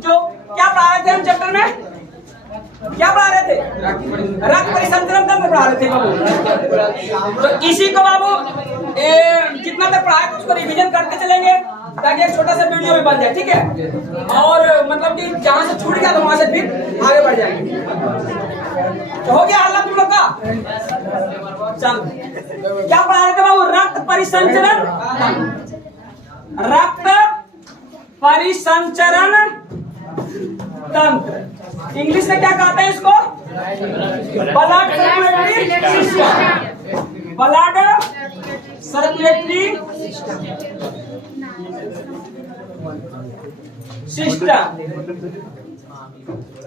जो क्या पढ़ा रहे थे हम चैप्टर में, क्या पढ़ा रहे थे? रक्त परिसंचरण तंत्र पढ़ा रहे थे बाबू। तो इसी को बाबू जितना तक पढ़ाया उसको रिवीजन करते चलेंगे ताकि एक छोटा सा वीडियो भी बन जाए, ठीक है? और मतलब कि जहां से छूट गया तो वहां से फिर आगे बढ़ जाएंगे। तो हो गया हल्ला तुम लोग का? चल, क्या पढ़ा रहे थे बाबू? रक्त परिसंचरण, रक्त परिसंचरण तंत्र। इंग्लिश में क्या कहते हैं इसको? Blood circulatory system. Blood circulatory system,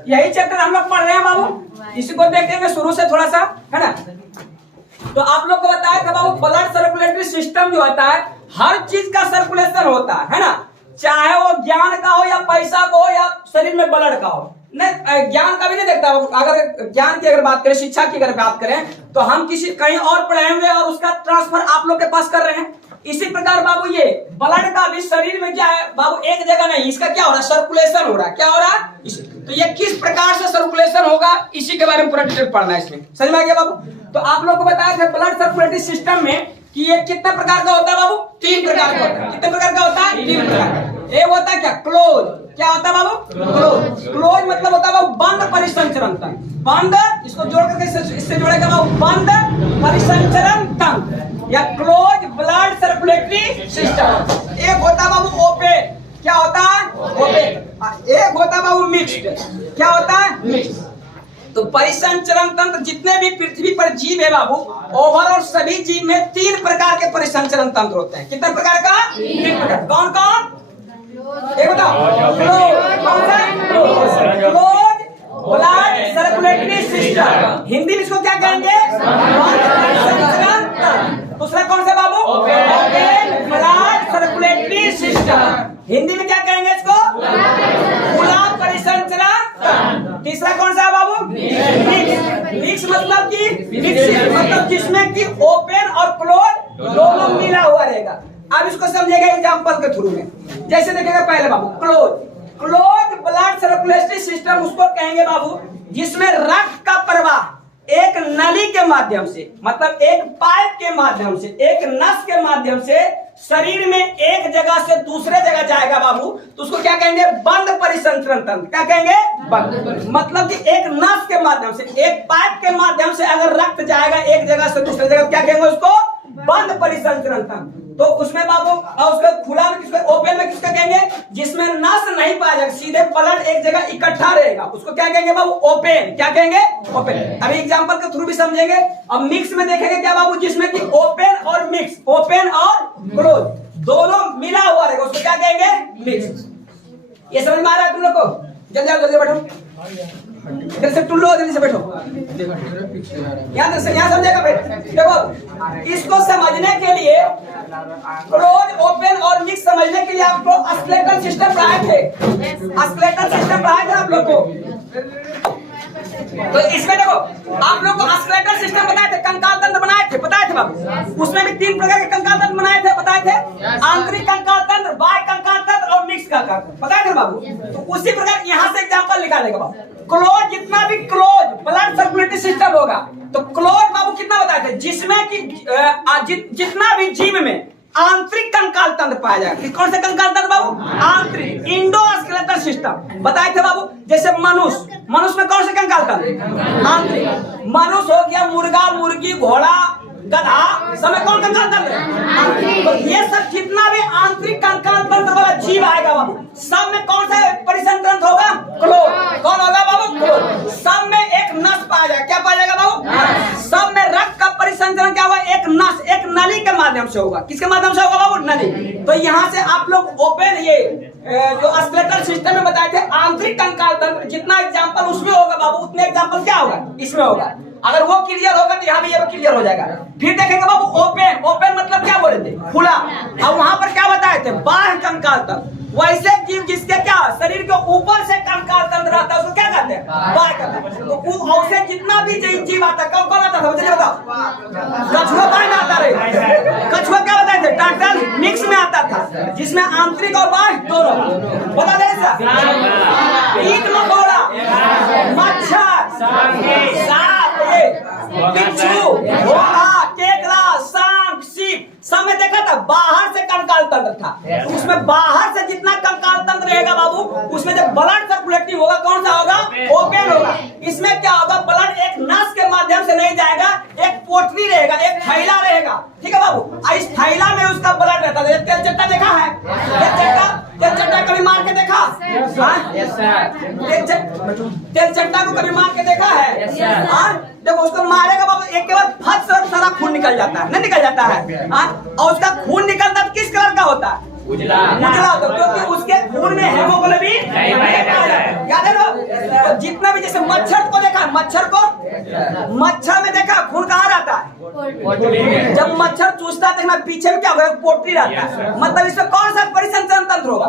यही चैप्टर हम लोग पढ़ रहे हैं बाबू। इसी को देखेंगे शुरू से थोड़ा सा, है ना? तो आप लोग को बताया था बाबू, ब्लड सर्कुलेटरी सिस्टम जो होता है हर चीज का सर्कुलेशन होता है ना? चाहे वो ज्ञान का हो या पैसा का हो या शरीर में ब्लड का हो। नहीं, ज्ञान का भी नहीं देखता। अगर ज्ञान की अगर बात करें, शिक्षा की अगर बात करें, तो हम किसी कहीं और पढ़े हुए और उसका ट्रांसफर आप लोग के पास कर रहे हैं। इसी प्रकार बाबू ये ब्लड का भी शरीर में क्या है बाबू, एक जगह नहीं, इसका क्या हो रहा है? सर्कुलेशन हो रहा है। क्या हो रहा है? तो ये किस प्रकार से सर्कुलेशन होगा, इसी के बारे में पूरा डिटेल पढ़ना है इसमें। समझ में आ गया बाबू? तो आप लोग को बताया था ब्लड सर्कुलेटरी सिस्टम में कि ये कितने प्रकार का होता है बाबू? 3 प्रकार का होता है। कितने प्रकार का होता है? 3 प्रकार का। एक होता है क्या? क्लोज। क्या होता है बाबू? क्लोज। क्लोज मतलब होता है बाबू बंद परिसंचरण तंत्र। बंद, इसको जोड़ करके इससे जोड़ेगा बाबू, बंद परिसंचरण तंत्र या क्लोज ब्लड सर्कुलेटरी सिस्टम। एक होता है बाबू ओपन। क्या होता है? ओपन। एक होता है बाबू मिक्स्ड। क्या होता है? मिक्स्ड। तो परिसंचरण तंत्र जितने भी पृथ्वी पर जीव है बाबू, ओवरऑल सभी जीव में 3 प्रकार के परिसंचरण तंत्र होते हैं। कितने प्रकार का? 3 प्रकार। कौन कौन? एक बताओ। कौन सा? Close blood circulatory system. Hindi में इसको क्या कहेंगे? परिसंचरण तंत्र। दूसरा कौन सा बाबू? Open blood circulatory system. Hindi में क्या कहेंगे इसको? खुला परिसंचरण तंत्र। तीसरा कौन सा बाबू? मिक्स। मिक्स मतलब कि मिक्सिंग, मतलब जिसमें कि ओपन और क्लोज दोनों मिला हुआ रहेगा। अब इसको समझेगा एग्जांपल के थ्रू में। जैसे देखिएगा पहले बाबू, close. Close blood circulatory system उसको कहेंगे बाबू जिसमें रक्त का प्रवाह एक नली के माध्यम से, मतलब एक पाइप के माध्यम से, एक नस के माध्यम से शरीर में एक जगह से दूसरे जगह जाएगा बाबू, तो उसको क्या कहेंगे? बंद परिसंचरण तंत्र। क्या कहेंगे? बंद। मतलब कि एक नस के माध्यम से, एक पाइप के माध्यम से अगर रक्त जाएगा एक जगह से दूसरे जगह, क्या कहेंगे उसको? बंद परिसंचरण तंत्र। तो उसमें बाबू उसका खुला में किसको, ओपन में किसका कहेंगे? जिसमें नस नहीं पाया जाएगा, सीधे ब्लड एक जगह इकट्ठा रहेगा, उसको क्या कहेंगे बाबू? ओपन। क्या कहेंगे? ओपन। अभी एग्जांपल के थ्रू भी समझेंगे। अब मिक्स में देखेंगे क्या बाबू? जिसमें कि ओपन और मिक्स, ओपन और क्लोज दोनों मिला हुआ रहेगा, उसको क्या कहेंगे? मिक्स। ये समझ में आ रहा है तुम लोग को? जल्दी आओ, जल्दी बैठो, इधर से टुल्लो, जल्दी से बैठो। यहाँ समझेगा भाई। देखो, इसको समझने के लिए क्लोज, ओपन और मिक्स समझने के लिए आपको स्केलेटल सिस्टम पढ़ाए थे। स्केलेटल सिस्टम पढ़ाए थे आप लोग को। तो इसमें देखो आप लोग को स्केलेटल सिस्टम बताए थे, कंकाल तंत्र बनाए थे, बताए थे बाबू। उसमें भी 3 प्रकार के कंकाल तंत्र बनाए थे, बताए थे। आंतरिक कंकाल तंत्र, बाह्य कंकाल तंत्र और मिक्स कंकाल तंत्र, बताए थे बाबू। तो उसी प्रकार यहाँ से एग्जांपल निकालेगा बाबू। क्लोज, जितना भी क्लोज ब्लड सर्कुलेटरी सिस्टम होगा, तो क्लोज बाबू कितना बताए थे? जिसमें कि जितना भी जीव में आंतरिक कंकाल तंत्र पाया जाएगा। कौन से कंकाल तंत्र बाबू? आंतरिक, इंडोस्केलेटल सिस्टम बताए थे बाबू। जैसे मनुष्य, मनुष्य में कौन से कंकाल तंत्र? आंतरिक। मनुष्य हो गया, मुर्गा, मुर्गी, घोड़ा, गधा, सब कौन कंकाल तंत्र? तो ये सब जितना भी आंतरिक कंकाल तंत्र वाला जीव आएगा बाबू, सब में कौन सा परिसंचरण होगा? क्लोज। कौन होगा बाबू? क्लोज। सब में एक नस पाया जाएगा। क्या पाया जाएगा बाबू? सब में रक्त का परिसंचरण क्या होगा? एक नस, एक नली के माध्यम से होगा। किसके माध्यम से होगा बाबू? नली। तो यहाँ से आप लोग ओपन, ये जो स्केलेटल सिस्टम में बताए थे आंतरिक कंकाल तंत्र, जितना एग्जांपल उसमें होगा बाबू, उतने एग्जांपल क्या होगा? इसमें होगा। अगर वो क्लियर होगा तो यहाँ भी ये क्लियर हो जाएगा। फिर देखेंगे बाबू ओपन। ओपन मतलब क्या बोले थे? खुला। अब वहां पर क्या बताए थे? बाह्य कंकाल तंत्र। वैसे जीव जिसके क्या शरीर के ऊपर से कंकाल तंत्र आता है उसको क्या कहते हैं? बाह्य कंकाल। तो उससे जितना भी जीव आता है, कौन कौन आता था मुझे बताओ? कछुआ बाह्य में आता रहे। कछुआ क्या बताए थे? टर्टल मिक्स में आता था, जिसमें आंतरिक और बाह्य दोनों। बता दें बिच्छू, घोड़ा, केकड़ा, सांप, सीप, सब में देखा था बाहर से कंकाल तंत्र था। उसमें बाहर से जितना कंकाल तंत्र रहेगा बाबू, उसमें जब ब्लड सर्कुलेटिंग होगा कौन सा होगा? ओपन होगा। इसमें क्या होगा? ब्लड एक नस के माध्यम से नहीं जाएगा, एक पोटली रहेगा, एक थैला रहेगा, ठीक है बाबू। इस थैला में उसका ब्लड रहता है। तेल चट्टा देखा है? तेल चट्टा कभी मार के देखा? तेल चट्टा को कभी मार के देखा है? देखो उसको मारेगा बाबू, एक के बाद फट से सारा खून निकल जाता है, नहीं निकल जाता है? और उसका खून निकलता है किस कलर का होता है? उजला होता है, क्योंकि उसके खून में हेमोग्लोबिन याद है ना? तो जितना भी, जैसे मच्छर को देखा, मच्छर में देखा खून कहाँ रहता है? जब मच्छर चूसता है देखना पीछे में क्या होगा? पोटली रहता है। मतलब इसमें कौन सा परिसंचरण तंत्र होगा?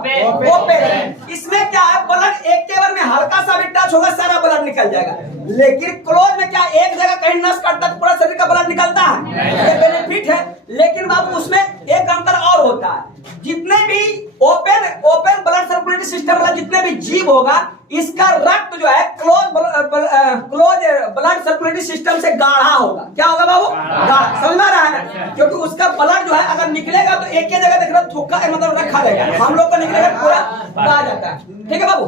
ओपन। इसमें क्या है? ब्लड एक के बार में हल्का सा भी टच होगा सारा ब्लड निकल जाएगा। लेकिन क्लोज में क्या एक जगह कहीं नस कटता है पूरा शरीर का ब्लड निकलता है? ये बेनिफिट है। लेकिन बाबू उसमें एक अंतर और होता है, जितने भी ओपन ब्लड सर्कुलेटरी सिस्टम वाला जितने भी जीव होगा, इसका रक्त जो है क्लोज ब्लड सर्कुलेटरी सिस्टम से गाढ़ा होगा। क्या होगा बाबू? गाढ़ा। समझ में आ रहा है? क्योंकि उसका ब्लड जो है अगर निकलेगा तो एक ही जगह देख रहा थोका मतलब रखा रहेगा। हम लोग को निकलेगा पूरा आ जाता है, ठीक है बाबू?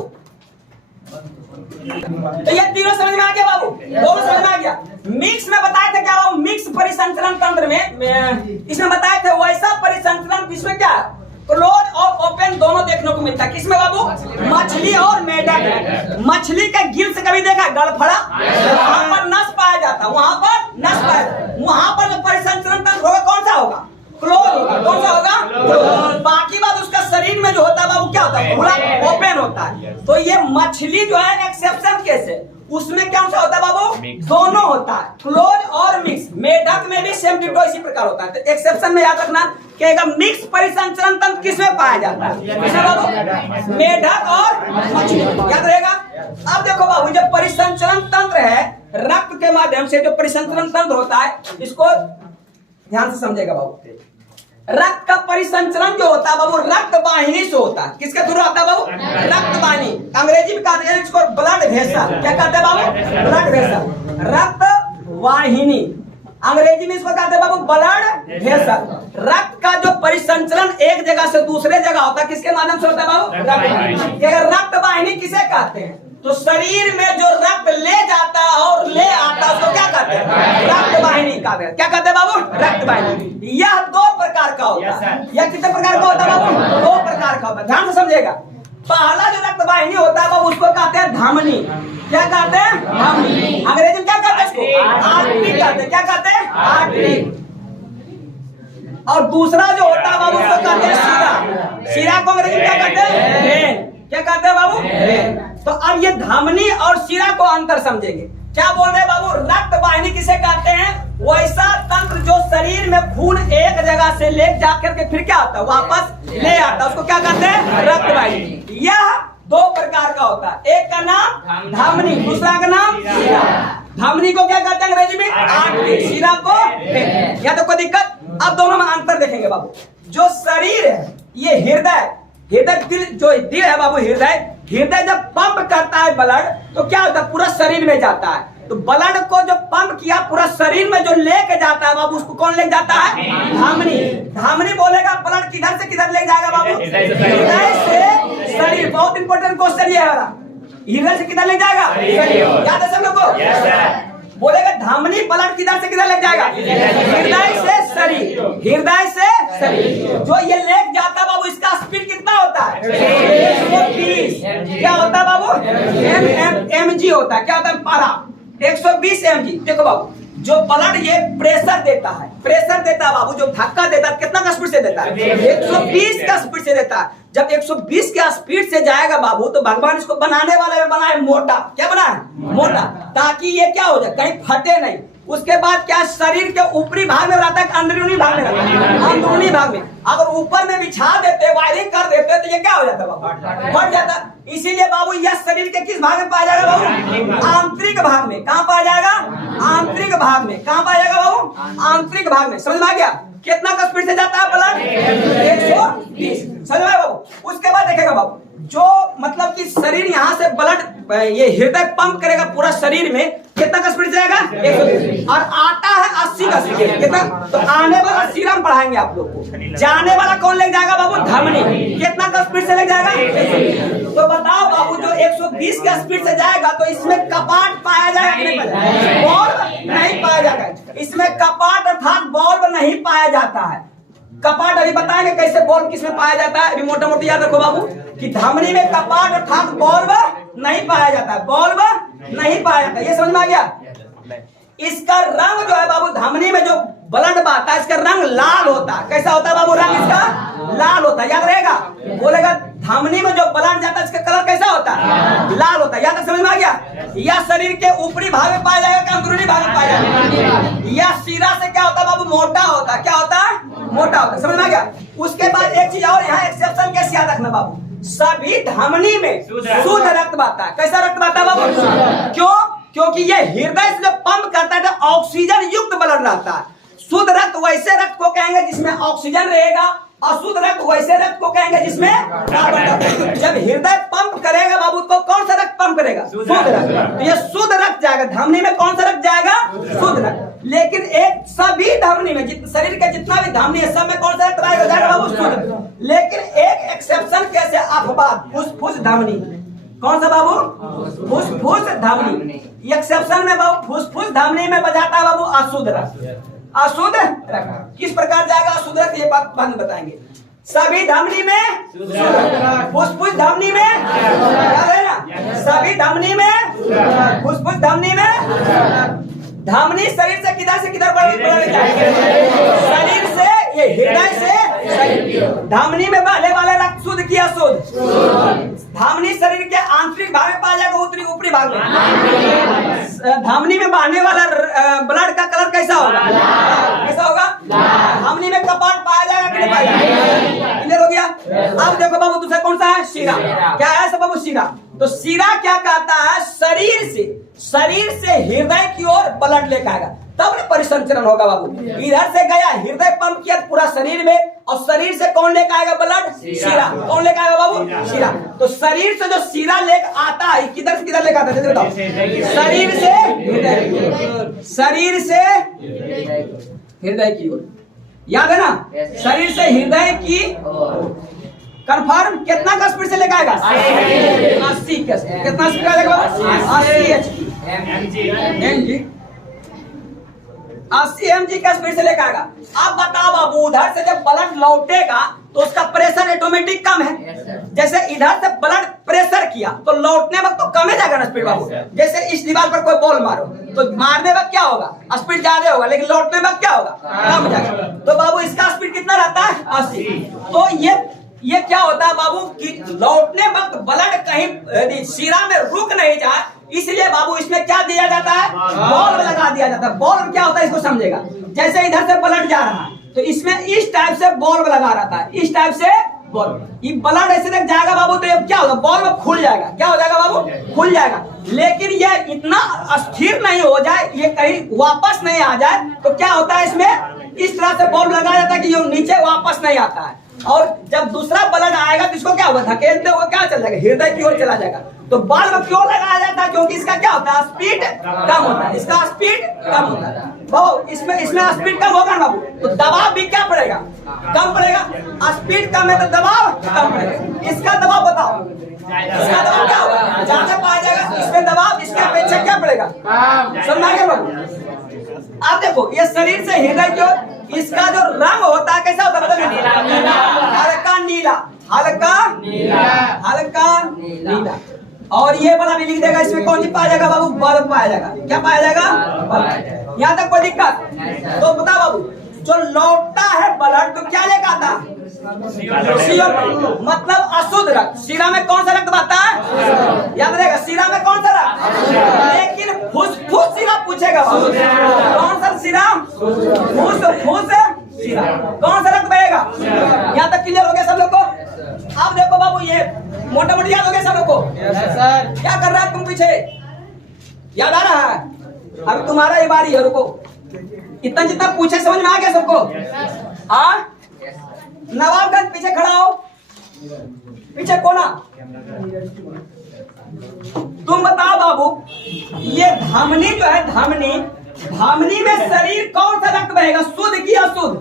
तो ये तीनों समझ में आ गया बाबू? दोनों समझ में आ गया। मिक्स में बताए थे क्या बाबू? मिक्स परिसंचरण तंत्र में इसमें बताए थे वैसा परिसंचरण जिसमें क्या क्लोज और ओपन दोनों देखने को मिलता है। किसमें बाबू? मछली और मेढक। मछली का गिल से कभी देखा? गलफड़ा, वहां पर नस पाया जाता, वहां पर नस पाया, वहां पर जो परिसंचरण तंत्र होगा कौन सा होगा? क्लोज होगा। कौन सा होगा? क्लोज। बाकी बात उसका शरीर में जो होता है बाबू क्या होता है? पूरा ओपन होता है। तो ये मछली जो है एक्सेप्शन केस है, उसमें क्या सा होता है बाबू? दोनों होता है, क्लोज और मिक्स। मेढक में भी सेम डिटो इसी प्रकार होता है। तो एक्सेप्शन में याद रखना कि मिक्स परिसंचरण तंत्र किसमें पाया जाता है? किसमें बाबू? मेढक और मछली, याद रहेगा। अब देखो बाबू, जब परिसंचरण तंत्र है, रक्त के माध्यम से जो परिसंचरण तंत्र होता है, इसको ध्यान से समझेगा बाबू। रक्त का परिसंचरण जो होता है बाबू, रक्त वाहिनी से होता है। किसके थ्रू आता है बाबू? रक्त वाहिनी। अंग्रेजी में कहते हैं इसको ब्लड वेसल। क्या कहते हैं बाबू? ब्लड वेसल, रक्त वाहिनी। अंग्रेजी में इसको कहते हैं बाबू ब्लड वेसल। रक्त का जो परिसंचरण एक जगह से दूसरे जगह होता है, किसके माध्यम से होता है बाबू? रक्त वाहिनी किसे कहते हैं? तो शरीर में जो रक्त ले जाता और ले आता उसको क्या कहते हैं? रक्त वाहिनी कहते हैं। क्या कहते हैं बाबू? रक्त वाहिनी। यह दो प्रकार का होता है। यह कितने प्रकार का होता है बाबू? दो प्रकार का होता है, ध्यान से समझिएगा। पहला जो रक्त वाहिनी होता है बाबू, उसको कहते हैं धमनी। क्या कहते हैं? धमनी। अंग्रेजी में क्या कहते हैं इसको? आर्टरी कहते हैं। क्या कहते हैं? आर्टरी। और दूसरा जो होता है बाबू उसको कहते हैं शिरा। शिरा को अंग्रेजी में क्या कहते हैं? वेन। क्या कहते हैं बाबू? वेन। तो अब ये धमनी और शिरा को अंतर समझेंगे। क्या बोल रहे हैं बाबू? रक्त वाहिनी किसे कहते हैं? वैसा तंत्र जो शरीर में खून एक जगह से ले जाकर के फिर क्या होता है? वापस ले आता है, उसको क्या कहते हैं? रक्त वाहिनी। यह दो प्रकार का होता है, एक का नाम धमनी, दूसरा का नाम शिरा। धमनी को क्या कहते हैं अंग्रेजी में? आर्टरी। शिरा को या तो कोई दिक्कत? अब दोनों में अंतर देखेंगे बाबू। जो शरीर है, ये हृदय दिल, जो दिल है बाबू, हृदय जब पंप करता है ब्लड तो क्या होता है? पूरा शरीर में जाता है। तो ब्लड को जो पंप किया पूरा शरीर में जो लेके जाता है बाबू, उसको कौन लेके जाता है? धमनी। धमनी बोलेगा ब्लड किधर से किधर ले जाएगा बाबू? हृदय से शरीर। बहुत इंपॉर्टेंट क्वेश्चन ये है वाला। हृदय से किधर ले जाएगा? याद है सब लोग को? बोलेगा धमनी ब्लड किधर से किधर ले जाएगा? हृदय से शरीर। हृदय से शरीर जो ये ले जाता है बाबू, इसका स्पीड कितना होता है? 120। क्या होता है बाबू? mg होता है। क्या होता है? पारा 120 mg। देखो बाबू, जो ब्लड ये प्रेशर देता है बाबू, जो धक्का देता है कितना का स्पीड से देता है? 120 का स्पीड से देता है। जब 120 के स्पीड से जाएगा बाबू, तो भगवान इसको बनाने वाले में बनाए मोटा। क्या बनाए? मोटा, ताकि ये क्या हो जाए? कहीं फटे नहीं। उसके बाद क्या शरीर के ऊपरी भाग में रहता है, अंदरूनी भाग में रहता है? अंदरूनी भाग में। अगर ऊपर में बिछा देते, वायरिंग कर देते तो ये क्या हो जाता बाबू? फट जाता। इसीलिए बाबू यह शरीर के किस भाग में पाया जाएगा बाबू? आंतरिक भाग में। कहाँ पाया जाएगा? आंतरिक भाग में। कहाँ पाया जाएगा बाबू? आंतरिक भाग में। समझ में आ गया? कितना का स्पीड से जाता है ब्लड? 120। समझ में आया बाबू? उसके बाद देखेगा बाबू, जो मतलब कि शरीर यहाँ से ब्लड, ये हृदय पंप करेगा पूरा शरीर में, कितना का स्पीड जाएगा 120, और आता है 80 का स्पीड कितना। तो आने वाला सीरा हम पढ़ाएंगे आप लोग को, जाने वाला कौन ले जाएगा बाबू धमनी, कितना का स्पीड से ले जाएगा। तो बताओ बाबू जो 120 का स्पीड से जाएगा तो इसमें कपाट पाया जाएगा कि नहीं पाया जाएगा, बॉल्ब नहीं पाया जाएगा, इसमें कपाट अर्थात बॉल्ब नहीं पाया जाता है। कपाट अभी बताएंगे कैसे बॉल्ब किसमें पाया जाता है, अभी मोटा मोटी याद रखो बाबू कि धमनी में कपाट अर्थात बॉल्ब नहीं पाया जाता है, बॉल्ब नहीं पाया जाता, ये समझ में आ गया। इसका रंग जो है बाबू धमनी में जो ब्लड बहता है इसका रंग लाल होता है, कैसा होता है बाबू रंग इसका लाल होता है, याद रहेगा। बोलेगा धमनी में जो ब्लड जाता है इसका कलर कैसा होता है लाल होता है, याद समझ में आ गया। या शरीर के ऊपरी भाग में पाया जाएगा क्या अंदरूनी भाग में पाया जाएगा, या शिरा से क्या होता है बाबू मोटा होता है, क्या होता है मोटा होता है, समझ में आ गया। उसके बाद एक चीज और यहाँ एक्सेप्शन कैसे याद रखना बाबू, सभी धमनी में शुद्ध रक्त बहता है, कैसा रक्त बहता है बाबू, क्यों, क्योंकि ये हृदय से पंप करता है तो ऑक्सीजन युक्त ब्लड रहता है। शुद्ध रक्त वैसे रक्त को कहेंगे जिसमें ऑक्सीजन रहेगा, अशुद्ध रक्त वैसे रक्त को कहेंगे जिसमें कार्बन। जब हृदय पंप करेगा बाबू तो कौन सा रक्त पंप करेगा, शुद्ध रक्त, तो ये शुद्ध रक्त जाएगा धमनी में, कौन सा रक्त जाएगा शुद्ध रक्त। लेकिन एक सभी धमनी में शरीर का जितना भी धमनी है सब में कौन सा रक्त जाएगा बाबू शुद्ध। लेकिन एक एक्सेप्शन कैसे अफबाद फुसफुस धमनी, कौन सा बाबू फुसफुस धमनी, एक्सेप्शन में बाबू फुसफुस धमनी में बजाता है बाबू अशुद्ध रक्त, अशुद्ध रक्त किस प्रकार जाएगा अशुद्ध रक्त ये बात बाद में बताएंगे। सभी धमनी में फुसफुस धमनी में याद है ना, सभी धमनी में फुसफुस धमनी में, धमनी शरीर से किधर बढ़ जाएगी, शरीर से ये हृदय से धमनी में बहने वाला रक्त शुद्ध किया शुद्ध, धमनी शरीर के आंतरिक भाग में पाया जाएगा उत्तरी ऊपरी भाग में। धमनी में बहने वाला ब्लड का कलर कैसा होगा, कैसा होगा, धमनी में कपाट पाया जाएगा कि नहीं पाया जाएगा, क्लियर हो गया। अब देखो बाबू दूसरा कौन सा है शिरा, क्या है सब बाबू शिरा। तो शिरा क्या कहता है, शरीर से हृदय की ओर ब्लड लेकर आएगा तब परिसंचरण होगा बाबू। इधर से गया हृदय पंप किया पूरा शरीर में, और शरीर से कौन लेकर आएगा ब्लड, शिरा, कौन लेकर आएगा बाबू शिरा। तो शरीर से जो शिरा लेकर आता है किधर से किधर लेकर आता है बताओ, शरीर से हृदय, शरीर से हृदय की ओर, याद है ना, शरीर से हृदय की कंफर्म कितना का स्पीड से लेकर आएगा 80 का, कितना स्पीड आएगा 80 mg का स्पीड से लेकर आएगा। अब बताओ बाबू उधर से जब ब्लड लौटेगा तो उसका प्रेशर ऑटोमेटिक कम है, जैसे इधर से ब्लड प्रेशर किया तो लौटने वक्त तो कम ही जाएगा ना स्पीड बाबू। जैसे इस दीवार पर कोई बॉल मारो तो मारने वक्त क्या होगा स्पीड ज्यादा होगा, लेकिन लौटने वक्त क्या होगा कम जाएगा। तो बाबू इसका स्पीड कितना रहता है 80। तो ये क्या होता है बाबू कि लौटने वक्त ब्लड कहीं शिरा में रुक नहीं जाए, इसलिए बाबू इसमें क्या दिया जाता है बॉल्ब लगा दिया जाता है। बॉल्ब क्या होता है इसको समझेगा, जैसे इधर से ब्लड जा रहा है तो इसमें इस टाइप से बॉल्ब लगा रहता है, इस टाइप से बॉल्ब, ये ब्लड ऐसे तक जाएगा बाबू तो ये क्या होगा बॉल्ब खुल जाएगा, क्या हो जाएगा बाबू खुल जाएगा। लेकिन ये इतना स्थिर नहीं हो जाए, ये कहीं वापस नहीं आ जाए तो क्या होता है इसमें इस तरह से बॉल्ब लगाया जाता है कि ये नीचे वापस नहीं आता है। और जब दूसरा ब्लड आएगा तो इसको क्या होगा धकेलते हुए क्या चल जाएगा हृदय की ओर चला जाएगा। तो बल्ब क्यों लगाया जाता है, क्योंकि इसका क्या होता है स्पीड कम होता है, इसका स्पीड कम होता है बाबू। इसमें स्पीड कम होगा ना बाबू तो दबाव भी क्या पड़ेगा कम पड़ेगा। स्पीड कम है तो दबाव कम पड़ेगा। इसका दबाव बताओ, इसका दबाव क्या होगा ज्यादा पाया जाएगा, इसमें दबाव इसके अपेक्षा क्या पड़ेगा समझ गए बाबू। आप देखो ये शरीर से हृदय की ओर इसका जो रंग होता है कैसा होता है हल्का नीला, हल्का नीला, हल्का नीला। और ये वाला भी लिख देगा, इसमें कौन सी पाया जाएगा बाबू बल्ब पाया जाएगा, क्या पाया जाएगा बल्ब। यहाँ तक कोई दिक्कत तो बता बाबू जो लौटता है ब्लड तो क्या लेकर आता है मतलब अशुद्ध रक्त। शिरा में कौन सा रक्त बहता है याद रहेगा, शिरा में कौन सा रक्त, लेकिन फुसफुस शिरा पूछेगा बाबू कौन सा शिरा फुसफुस शिरा कौन सा रक्त बहेगा। यहाँ तक क्लियर हो गया सब लोग को। अब देखो बाबू ये मोटा मोटी याद हो गया सब लोग को, क्या कर रहा है तुम पीछे याद आ रहा है। अब तुम्हारा ये बारी है, रुको इतना जितना पूछे समझ में आ गया सबको। हाँ नवाबगंज पीछे खड़ा हो, पीछे कोना। तुम बताओ बाबू ये धमनी जो है, धमनी, धमनी में शरीर कौन सा रक्त बहेगा, शुद्ध की अशुद्ध?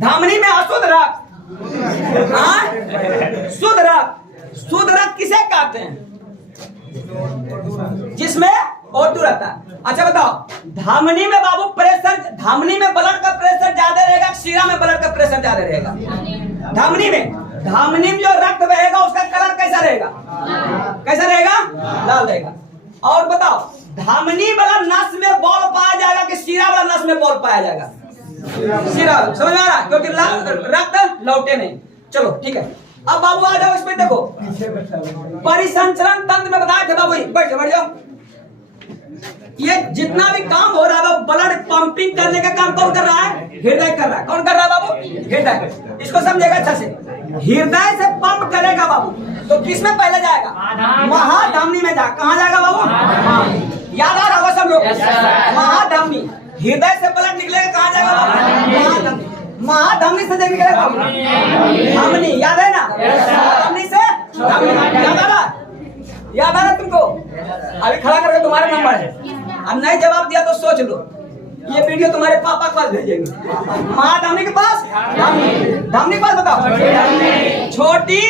धमनी में अशुद्ध रक्त, शुद्ध रक्त। शुद्ध रक्त किसे कहते हैं? जिसमें O2 रहता है। अच्छा बताओ, धमनी में बाबू प्रेशर, धमनी में ब्लड का प्रेशर ज्यादा रहेगा, शीरा में ब्लड का प्रेशर ज्यादा रहेगा? धमनी में। धमनी में जो रक्त बहेगा उसका कलर कैसा रहेगा? कैसा रहेगा? लाल रहेगा। और बताओ, धमनी वाला नस में बॉल पाया जाएगा कि शीरा वाला नस में बॉल पाया जाएगा? शीरा। समझ में आ रहा? क्योंकि रक्त लौटे नहीं। चलो ठीक है, अब बाबू आ जाओ इसमें। देखो परिसंचरण तंत्र में बताए थे बाबू, बैठ जाओ। ये जितना भी काम हो रहा है ब्लड पंपिंग करने का काम कौन कर रहा है? हृदय कर रहा है। कौन कर रहा है बाबू? हृदय। इसको समझेगा अच्छा से। हृदय से पंप करेगा बाबू तो किसमें पहले जाएगा? महाधमनी में। कहाँ जाएगा बाबू? याद आ रहा होगा सब लोग? महाधमनी। हृदय से ब्लड निकलेगा कहाँ जाएगा बाबू? महाधमनी। महाधमनी से निकलेगा धमनी। याद है ना? धमनी से धमनी। याद आ रहा? याद आ रहा तुमको? अभी खड़ा करके तुम्हारा नंबर है, अब नहीं जवाब दिया तो सोच लो, ये वीडियो तुम्हारे पापा के पास भेजेंगे। महाधमनी के पास, धमनी के पास बताओ। छोटी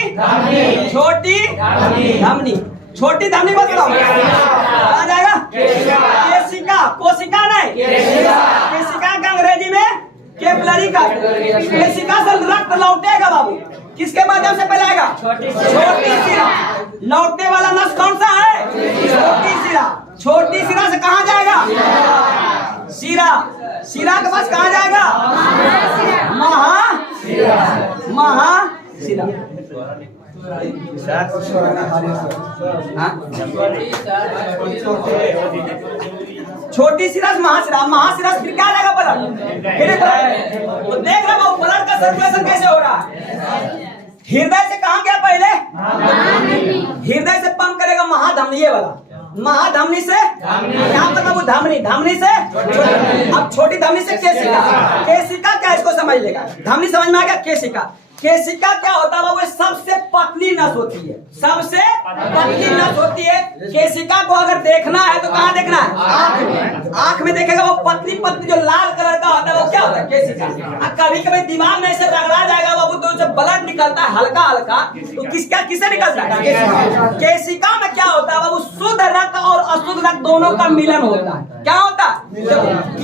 धमनी, छोटी धमनी को बताओ कहाँ जाएगा? केशिका। कोशिका नहीं, केशिका का अंग्रेजी में कैपिलरी का। केशिका से रक्त लौटेगा बाबू, किसके माध्यम से पहले आएगा? छोटी शिरा। लौटने वाला नस कौन सा है? छोटी शिरा। छोटी शिरा से कहाँ जाएगा? शिरा। शिरा के पास कहाँ जाएगा? महाशिरा। छोटी शिरा से महाशिरा। महाशिरा से फिर क्या जाएगा? ब्लड। तो देख रहा हूँ ब्लड का सर्कुलेशन कैसे हो रहा है। हृदय से कहाँ गया पहले? हृदय से पंप करेगा महाधमनी, ये वाला महाधमनी से यहाँ तक बाबू धमनी। धमनी से अब छोटी धमनी से केशिका। केशिका क्या, इसको समझ लेगा। धमनी समझ में आ गया? केशिका। केशिका क्या होता है बाबू? सबसे पतली नस होती है, सबसे पतली नस होती है। केशिका को अगर देखना है तो कहाँ देखना है? आंख में। आंख में देखेगा वो पतली पतली जो लाल कलर का होता है वो क्या होता है? केशिका। कभी कभी दिमाग में ऐसे रगड़ा जाएगा बाबू तो जब ब्लड निकलता है हल्का हल्का तो किससे निकलता है? केशिका में क्या होता है बाबू? शुद्ध रक्त और अशुद्ध रक्त दोनों का मिलन होता है। क्या होता है?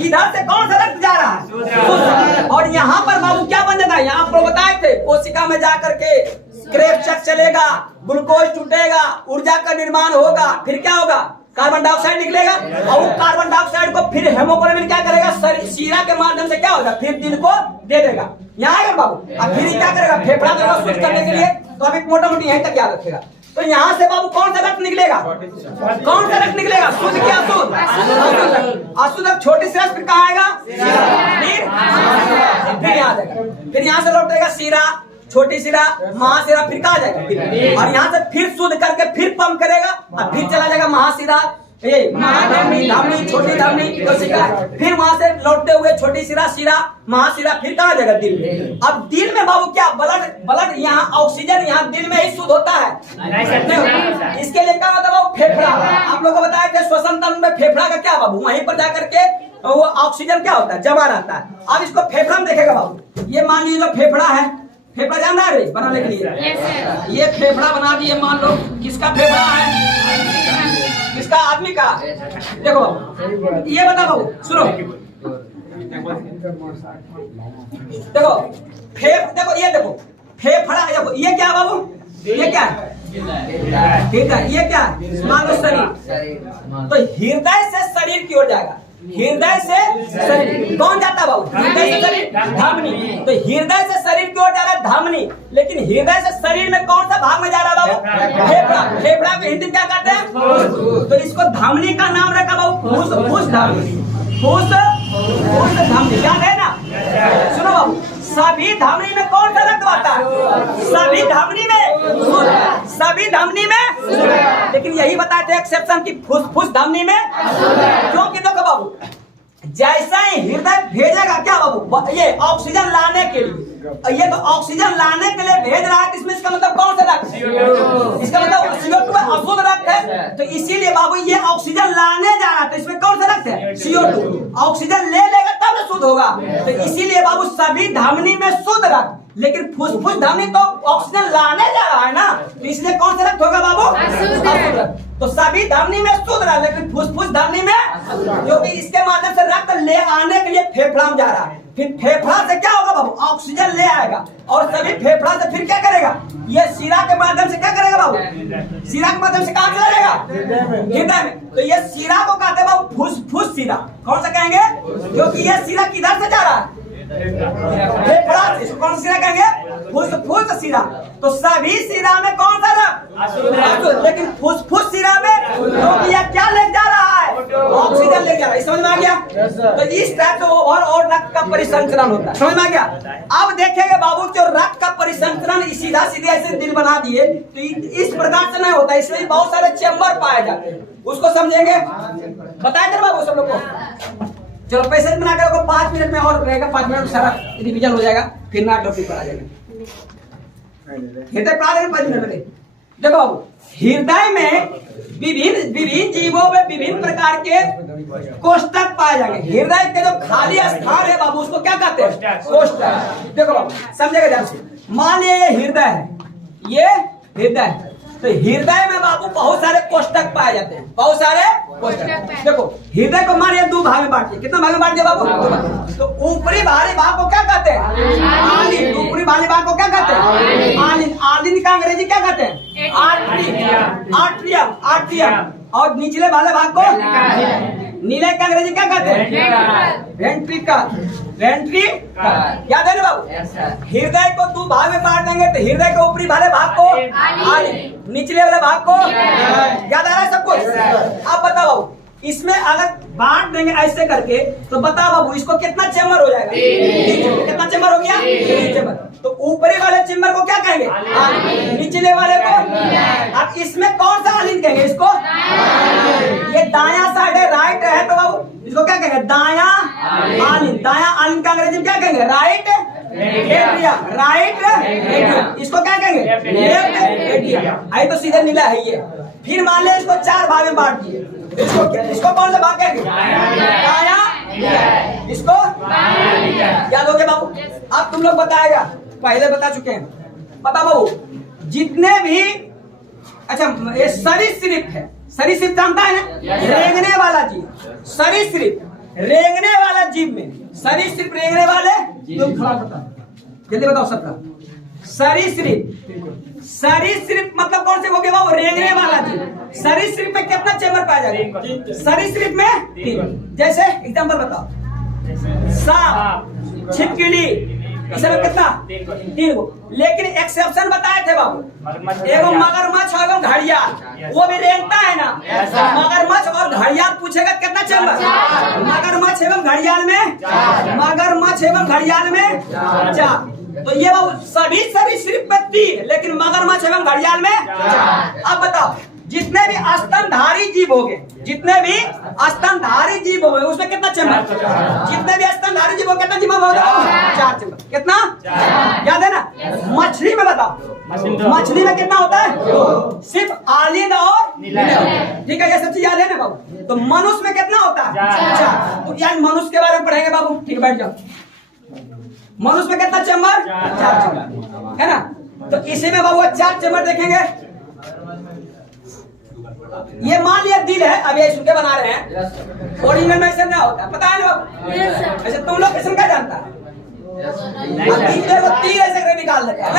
इधर से कौन सा रक्त जा रहा है? और यहाँ पर बाबू क्या बन जाता है? यहाँ आपको बताए थे कोशिका में जाकर के क्रेब चक चलेगा, ग्लूकोज टूटेगा, ऊर्जा का निर्माण होगा, फिर क्या होगा? कार्बन डाइऑक्साइड निकलेगा और वो कार्बन डाइऑक्साइड को फिर हेमोग्लोबिन क्या करेगा? शीरा के माध्यम से क्या होगा? फिर दिल को दे देगा। यहाँ आएगा बाबू, अब फिर क्या करेगा? फेफड़ा देगा शुद्ध करने के लिए। तो अभी मोटा मोटी यहीं तक याद रखेगा। तो यहाँ से बाबू कौन सा रक्त निकलेगा? कौन सा रक्त निकलेगा? शुद्ध क्या अशुद्ध? अशुद्ध। छोटी शिरा फिर कहाँ आएगा? फिर यहाँ जाएगा। फिर यहाँ से लौटेगा शीरा, छोटी शिरा, महाशिरा, फिर कहाँ जाएगा? और यहाँ से फिर शुद्ध करके फिर पंप करेगा और फिर चला जाएगा महाशिरा, महाधमनी, धमनी, छोटी धमनी, कोशिका। फिर वहां से लौटते हुए छोटी शिरा, शिरा, महाशिरा, फिर कहाँ जाएगा? दिल में। अब दिल में बाबू क्या? ब्लड यहाँ ऑक्सीजन यहाँ दिल में ही शुद्ध होता है। इसके लिए क्या होता है बाबू? फेफड़ा। आप लोगों को बताया थे श्वसन तंत्र में फेफड़ा का क्या बाबू? वहीं पर जाकर के वो ऑक्सीजन क्या होता है? जमा रहता है। अब इसको फेफड़ा में देखेगा बाबू। ये मान लीजिए फेफड़ा है, फेफड़ा जानना है बनाने के लिए। ये फेफड़ा बना दिए, मान लो किसका फेफड़ा है? किसका? आदमी का। देखो बाबू, ये बता बाबू, सुनो। देखो देखो ये देखो फेफड़ा। देखो ये क्या बाबू? ये क्या है? ठीक है, ये क्या है? मान लो शरीर। तो हृदय से शरीर की ओर जाएगा। हृदय से शरीर कौन जाता है बाबू? हृदय से शरीर, धमनी। तो हृदय से शरीर की ओर जा रहा है धमनी, लेकिन हृदय से शरीर में कौन सा भाग में जा रहा है बाबू? फेफड़ा। फेफड़ा को हिंदी क्या कहते हैं? तो इसको धमनी का नाम रखा बाबू फूस धमनी। फूस धमनी, याद है ना? सुनो बाबू, सभी धमनी में कौन सा रक्त आता है? सभी धमनी में, सभी धमनी में। लेकिन यही बताते हैं एक्सेप्शन की फुस धमनी में। क्योंकि देखो बाबू, जैसा ही हृदय भेजेगा क्या बाबू? ये ऑक्सीजन लाने के लिए, ये तो ऑक्सीजन लाने के लिए भेज रहा है। इसमें इसका मतलब कौन सा रक्त? इसका मतलब CO2 अशुद्ध रक्त है। तो इसीलिए बाबू ये ऑक्सीजन लाने जा रहा है, तो इसमें कौन सा रक्त है? CO2। ऑक्सीजन ले लेगा तब शुद्ध होगा। तो इसीलिए बाबू सभी धमनी में शुद्ध रक्त, लेकिन फुसफुस धमनी तो ऑक्सीजन लाने जा रहा है ना, तो इसलिए कौन सा रक्त होगा बाबू? अशुद्ध रक्त। तो सभी धमनी में शुद्ध रहा, लेकिन फुसफुस धमनी में, क्योंकि इसके माध्यम से रक्त ले आने के लिए फेफड़ा में जा रहा है। फिर फेफड़ा से क्या होगा बाबू? ऑक्सीजन ले आएगा, और सभी फेफड़ा से फिर क्या करेगा? ये शिरा के माध्यम से क्या करेगा बाबू? शिरा के माध्यम से कहाँ चला जाएगा? हृदय में। तो ये शिरा को कहते हैं बाबू फुसफुस शिरा। कौन सा कहेंगे? क्योंकि ये शिरा किधर से जा रहा है? फेफड़ा से। इसको कौन सा शिरा कहेंगे? फुसफुस शिरा। तो सभी शिरा में कौन सा रक्त? लेकिन फुसफुस शिरा में क्योंकि यह क्या ले जा रहा है? ऑक्सीजन ले जा रहा है। समझ में आ गया? तो इस टाइप से और रक्त का परिसंचरण होता है। समझ में आ गया? अब देखेंगे बाबू जो रक्त का परिसंचरण सीधा सीधे ऐसे दिल बना दिए, तो इस प्रकार से नहीं होता। इसमें बहुत सारे चेम्बर पाए जाते हैं, उसको समझेंगे। बताए थे बाबू सब लोग को। चलो पैसे बना कर 5 मिनट में और रहेगा, 5 मिनट में सारा रिविजन हो जाएगा, फिर ना टॉपिक पर आ जाएगा। हृदय प्राण 5 मिनट में देखो बाबू, हृदय में विभिन्न जीवों में विभिन्न प्रकार के कोष्ठक पाए जाएंगे। हृदय के जो खाली स्थान है बाबू, उसको क्या कहते हैं? कोष्ठक। देखो बाबू समझेगा ध्यान से। मान लिया ये हृदय है, ये हृदय है, तो हृदय में बाबू बहुत सारे कोष्ठक पाए जाते हैं, बहुत सारे कोष्ठक। देखो हृदय को मानिए 2 भाग में बांटिए। कितना भाग में बांट दिया बाबू? 2 भाग। तो ऊपरी भारी भाग को क्या कहते हैं? आलिन। ऊपरी भारी भाग को क्या कहते हैं? आलिन। आलिन का अंग्रेजी क्या कहते हैं? आर्ट्रियम। आर्ट्रियम। और निचले वाले भाग को नीले का अंग्रेजी क्या कहते हैं? वेंट्रिकल। वेंट्रिकल। याद है ना बाबू? हृदय को 2 भाग में बांट देंगे, तो हृदय के ऊपरी वाले भाग को आलिन, निचले वाले भाग को, याद आ रहा है सब कुछ? अब बताओ बाबू, इसमें अगर बांट देंगे ऐसे करके, तो बताओ बाबू इसको कितना चेम्बर हो जाएगा? कितना चेम्बर हो गया? 3 चेम्बर। तो ऊपरी वाले चेम्बर को क्या कहेंगे? निचले वाले को। अब इसमें कौन सा आलिन कहेंगे? इसको ये दायां साइड है, राइट है, तो बाबू इसको क्या कहेंगे? दायां आलिन। दायां आलिन का अंग्रेजी में क्या कहेंगे? Right atrium. Right atrium. इसको क्या कहेंगे? Left atrium. आई तो सीधे नीला है ये। फिर मान ले इसको 4 भाग में बांट दिए, इसको कौन सा भाग कहेंगे? दायां। इसको याद हो गया बाबू? अब तुम लोग बताएगा, पहले बता चुके हैं। बता बाबू, जितने भी, अच्छा ये सरीसृप है, सरीसृप जानता है ना? रेंगने वाला जीव। सरीसृप रेंगने वाला जीव में, सरीसृप रेंगने वाले, तुम खड़ा बता, जल्दी बताओ सबका। सरीसृप। सरीसृप मतलब कौन से हो गए बाबू? रेंगने वाला जीव। सरीसृप में कितना चेम्बर पाया जाएगा? सरीसृप में 3। जैसे एग्जांपल बताओ, सांप, छिपकली, इसमें कितना? 3 गो। लेकिन एक्सेप्शन बताए थे बाबू, एगो मगरमच्छ एवं घड़ियाल, वो भी रेंगता है ना। मगरमच्छ और घड़ियाल पूछेगा कितना चेम्बर? मगरमच्छ एवं घड़ियाल में, मगरमच्छ एवं घड़ियाल में 4। तो ये बाबू सभी सरीसृप में 3, लेकिन मगरमच्छ एवं घड़ियाल में 4। अब बताओ, जितने भी स्तनधारी जीव हो गए, जितने भी स्तनधारी जीव हो गए, उसमें कितना चेम्बर? जितने भी स्तनधारी जीव हो गए, कितना चेम्बर होगा? 4 चेम्बर। कितना याद है ना? मछली में बताओ, मछली में कितना होता है? 2। सिर्फ आलिन और नीले। ठीक है, ये सब चीज याद है ना बाबू? तो मनुष्य में कितना होता है? 4। तो यार मनुष्य के बारे में पढ़ेंगे बाबू। ठीक, बैठ जाओ। मनुष्य में कितना चेम्बर? 4 चेम्बर है ना। तो इसी में बाबू 4 चेम्बर देखेंगे। ये मान लिया दिल है, अभी ऐसे के बना रहे हैं, ओरिजिनल में ऐसा नहीं होता, पता है ना बाबू? ऐसे तुम लोग किसम क्या जानता है? तीर ऐसे करके निकाल देते हैं,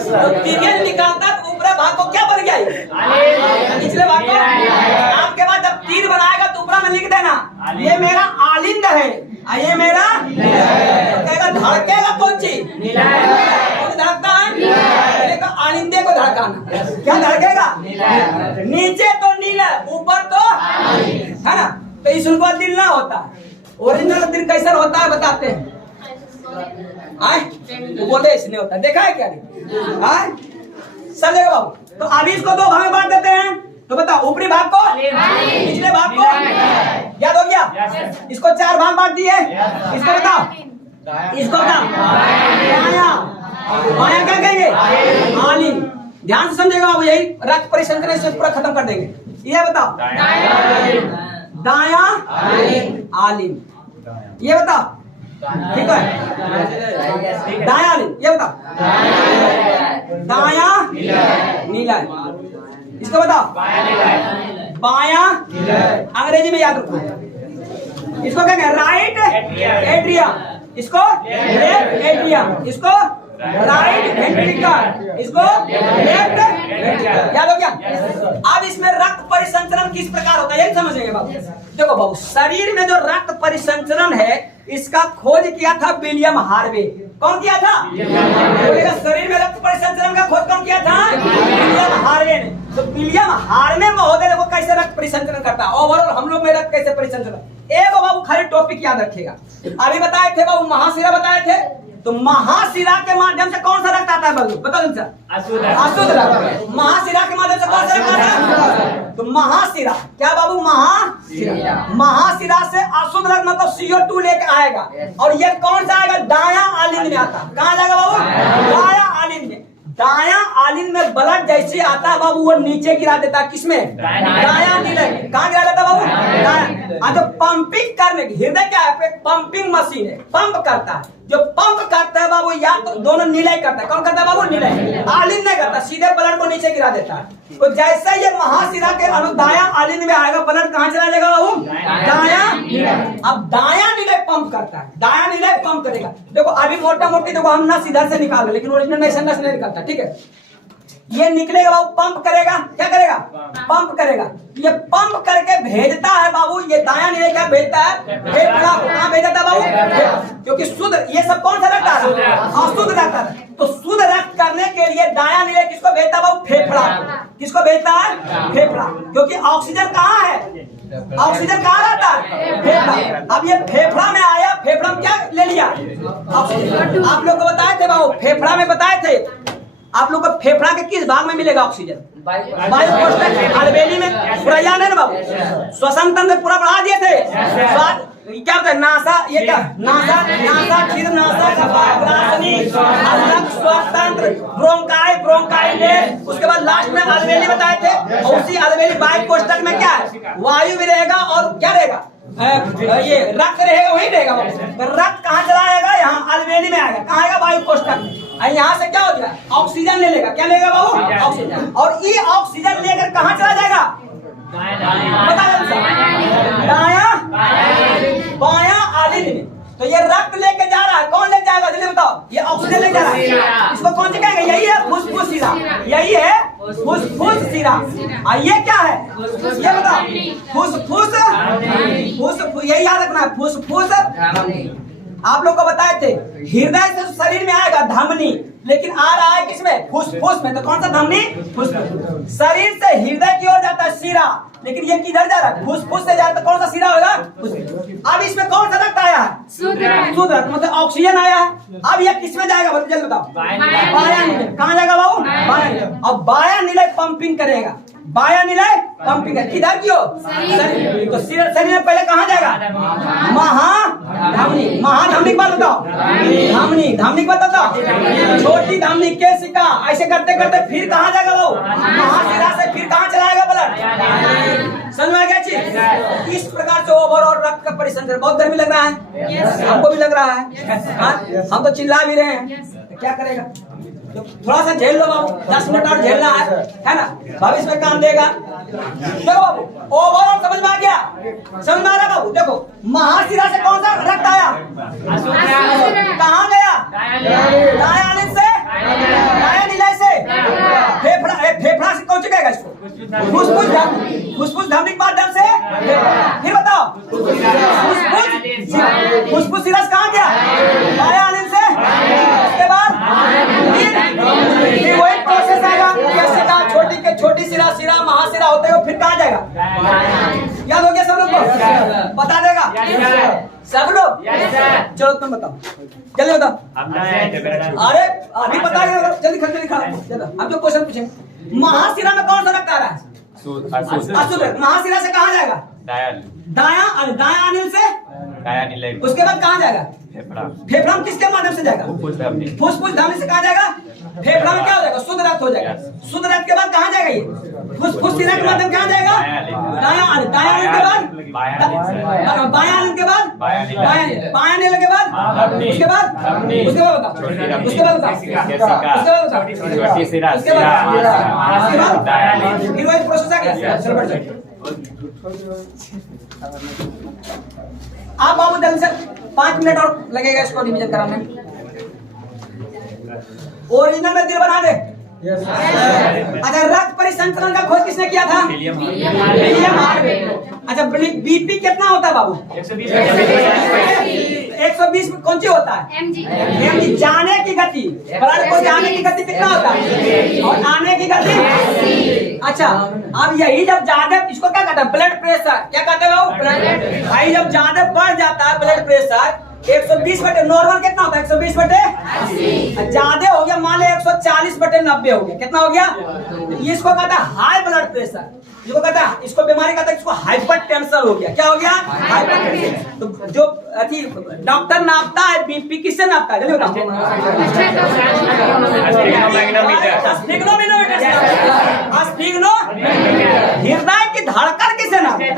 तो तीर निकालता तो ऊपरी भाग को क्या बन गया? निचले भाग को। आपके बाद जब तीर बनाएगा तो ऊपर में लिख देना ये मेरा आलिंद है, ये मेरा कहेगा धड़केगा कौन चीज? कौन धड़कता है? आलिंदे को धड़काना। क्या धड़केगा? नीचे तो नीला, ऊपर तो है ना। तो इस उनको दिल ना होता। ओरिजिनल दिल कैसा होता है बताते हैं। वो बोले इसने होता, देखा है क्या? समझेगा बाबू? तो अभी इसको 2 भाग में बांट देते हैं। तो बताओ, ऊपरी भाग को, निचले भाग को, याद हो गया? इसको 4 भाग बांट दिए। इसको बताओ, इसको बताओ, माया। माया क्या कहेंगे? आलिन। ध्यान से समझेगा बाबू, यही रक्त परिसंचरण से पूरा खत्म कर देंगे। ये बताओ दाया आलिन, ये बताओ ठीक है। दाया आलिन, ये बताओ दाया नीला, इसको बताओ बाया, अंग्रेजी में याद रखो, इसको क्या कहें राइट एट्रिया, इसको लेफ्ट एट्रिया, इसको राइट वेंट्रिकल, इसको लेफ्ट वेंट्रिकल, याद हो गया। अब इसमें रक्त परिसंचरण किस प्रकार होता है यही समझेंगे बाबू। देखो बाबू, शरीर में जो रक्त परिसंचरण है इसका खोज किया था विलियम हार्वे। कौन किया था? शरीर में रक्त परिसंचरण का खोज कौन किया था? विलियम हार्वे ने। तो विलियम हार्वे महोदय देखो कैसे रक्त परिसंचरण करता है, ओवरऑल हम लोग में रक्त कैसे परिसंचरण। एक बाबू खाली टॉपिक याद रखिएगा, अभी बताए थे बाबू महाशिरा बताए थे, तो महाशिरा के माध्यम से कौन सा रक्त आता है बाबू बताओ सर? अशुद्ध रक्त। महाशिरा के माध्यम से कौन सा रक्त आता है? तो महाशिरा क्या बाबू? महाशिरा से अशुद्ध रक्त मतलब CO2 लेके आएगा, और ये कौन सा आएगा? दाया आलिंग में आता। कहाँ जाएगा बाबू? दाया आलिंग में। दाया आलिंग में ब्लड जैसे आता है बाबू वो नीचे गिरा देता है, किसमें? दाया नीले। कहाँ गिरा देता बाबू? दाया। तो पंपिंग करने की, हृदय क्या है? पंपिंग मशीन है, पंप करता है। जो पंप करता है बाबू या तो दोनों नीले करता है। कौन करता है बाबू? नीले। आलिंग नहीं करता, सीधे ब्लड को नीचे गिरा देता है। तो जैसे ये महाशिरा के दाया आलिंग में आएगा, ब्लड कहाँ चला जाएगा बाबू? दाया। अब दाया नीले पंप करता है, दाया नीले पंप करेगा। देखो अभी मोटा मोटी देखो हम नस इधर से निकाल रहे, लेकिन ओरिजिनल में ऐसा नस नहीं निकलता, ठीक है। ये निकलेगा बाबू, पंप करेगा। क्या करेगा? पंप करेगा। ये पंप करके भेजता है बाबू, ये दाया नीले क्या भेजता है? फेफड़ा को। कहाँ भेजता है बाबू? क्योंकि शुद्ध, ये सब कौन सा रक्त आ रहा है? अशुद्ध रक्त आ रहा है। तो शुद्ध रक्त करने के लिए दाया नीले किसको भेजता है बाबू? फेफड़ा। किसको भेजता है? फेफड़ा। क्योंकि ऑक्सीजन कहाँ है? ऑक्सीजन कहाँ रहता है? फेफड़ा। अब ये फेफड़ा में आया, फेफड़ा में क्या ले लिया? ऑक्सीजन। आप लोग को बताए थे बाबू, फेफड़ा में बताए थे आप लोग को, फेफड़ा के किस भाग में मिलेगा ऑक्सीजन? वायु कोष्ठक अलवेली में। पूरा याद है ना बाबू? श्वसन तंत्र पूरा बढ़ा दिए थे। क्या होता है? नासा, ये क्या? नासा, क्षीर नासा, ग्रासनी, अलग स्वतंत्र, ब्रोंकाई, ब्रोंकाइलेस। उसके बाद लास्ट में अलवेली बताए थे, और उसी अलवेली वायु कोष्ठक में क्या है? वायु भी रहेगा और क्या रहेगा? ये रक्त रहेगा, वही रहेगा। तो रक्त कहाँ चला आएगा? यहाँ अलवेली में आएगा। कहाँ आएगा? वायु कोष्ठक में। यहाँ से क्या हो जाएगा? ऑक्सीजन ले लेगा। क्या लेगा बाबू? ऑक्सीजन। और ये ऑक्सीजन लेकर कहाँ चला जाएगा? बता दाया बाया आलिंग में। तो ये रक्त लेके जा रहा है, कौन ले जाएगा जल्दी बताओ? ये ऑक्सीजन ले जा रहा है। इसको कौन सी कहेंगे? यही है फुसफुस शिरा, यही है फुसफुस शिरा। और ये क्या है? ये बताओ फुसफुस, यही याद रखना है फुसफुस। आप लोग को बताए थे हृदय से शरीर में आएगा धमनी, लेकिन आ रहा है किसमें? फुसफुस में। तो कौन सा धमनी? फुसफुस। शरीर से हृदय की ओर जाता है शिरा, लेकिन ये किधर जा रहा है? फुसफुस से जा रहा है। तो कौन सा शिरा होगा? अब इसमें कौन सा रक्त आया है? शुद्ध रक्त, मतलब ऑक्सीजन आया है। अब ये किसमें जाएगा जल्दी बताओ? बाया नीले। कहाँ जाएगा बाबू? बाया नीले। अब बाया नीले पंपिंग करेगा। बाया नीले पंपिंग है किधर की ओर? शरीर। तो शरीर में पहले कहाँ जाएगा? महाधमनी। महाधमनी के बाद बताओ धमनी, धमनी के बाद बताओ छोटी धमनी, केशिका। ऐसे करते करते फिर कहाँ जाएगा बाबू? महाशिरा से फिर कहाँ चलाएगा ब्लड? समझ में आ गया चीज? इस प्रकार से ओवरऑल रक्त का परिसंचरण। बहुत गर्मी लग रहा है, हमको भी लग रहा है, हम तो चिल्ला भी रहे हैं, क्या करेगा? थोड़ा सा झेल लो बाबू, 10 मिनट और झेलना है ना? भविष्य में काम देगा। देखो बाबू ओवरऑल समझ में आ गया? समझ में आ रहा बाबू? देखो महाशिरा से कौन सा रक्त आया? कहाँ गया? दाया आलिंग से, दाया नीले से। फेफड़ा, फेफड़ा से कौन चुकेगा इसको? फुसफुस धमनी। फुसफुस धमनी के बाद दम से फिर बताओ फुसफुस शिरा से कहाँ गया? दाया आलिंग से। उसके बाद वही प्रोसेस आएगा, केशिका, छोटी के छोटी शिरा, शिरा महाशिरा होते हुए फिर कहाँ जाएगा? याद हो गया सब लोग को? बता देगा सब लोग? चलो तुम बताओ, जल्दी बताओ। अरे अभी बता रहे, जल्दी खा अब जो क्वेश्चन पूछे। महाशिरा में कौन सा रक्त आ रहा है? अशुद्ध रक्त। महाशिरा से कहाँ जाएगा? दाया अनिल से। उसके बाद कहाँ जाएगा? फेफड़ा में किसके माध्यम से जाएगा? फुसफुस धमनी से कहाँ जाएगा? फेफड़ा में क्या हो जाएगा? शुद्ध रक्त हो जाएगा। शुद्ध रक्त के बाद कहाँ जाएगा ये? फुफ्फुस शिरा के माध्यम कहाँ जाएगा? दायां आने। दायां आने के बाद बायां आने के बाद बायां आने के बाद उसके बाद बताओ उसके बाद फिर वही प्रोसेस आ गया। चलो बढ़ जाओ। आप बाबू जल्दी से 5 मिनट और लगेगा इसको रिवीजन कराने में। ओरिजिनल में दिल बना दे। अच्छा, रक्त परिसंचरण का खोज किसने किया था? William Harvey. अच्छा, बीपी कितना होता है बाबू? 120 कौन सी होता है? एमजी। जाने की गति, ब्लड को जाने की गति कितना होता है और आने की गति? अच्छा, अब यही जब ज्यादा, इसको क्या कहते हैं? Blood pressure. क्या कहते हैं बाबू? भाई जब ज्यादा बढ़ जाता है ब्लड प्रेशर 120/, नॉर्मल कितना होता है? 120/80। ज्यादा हो गया, मान ले 140/90 हो गया। कितना हो गया? इसको कहता है हाई ब्लड प्रेशर। इसको कहता है, इसको बीमारी कहता है, इसको हाइपरटेंशन हो गया। क्या हो गया? हाइपरटेंशन। तो जो अथी डॉक्टर नापता है बीपी, किससे नापता है? जल्दी बताओ। हृदय की धड़कन किससे नापता?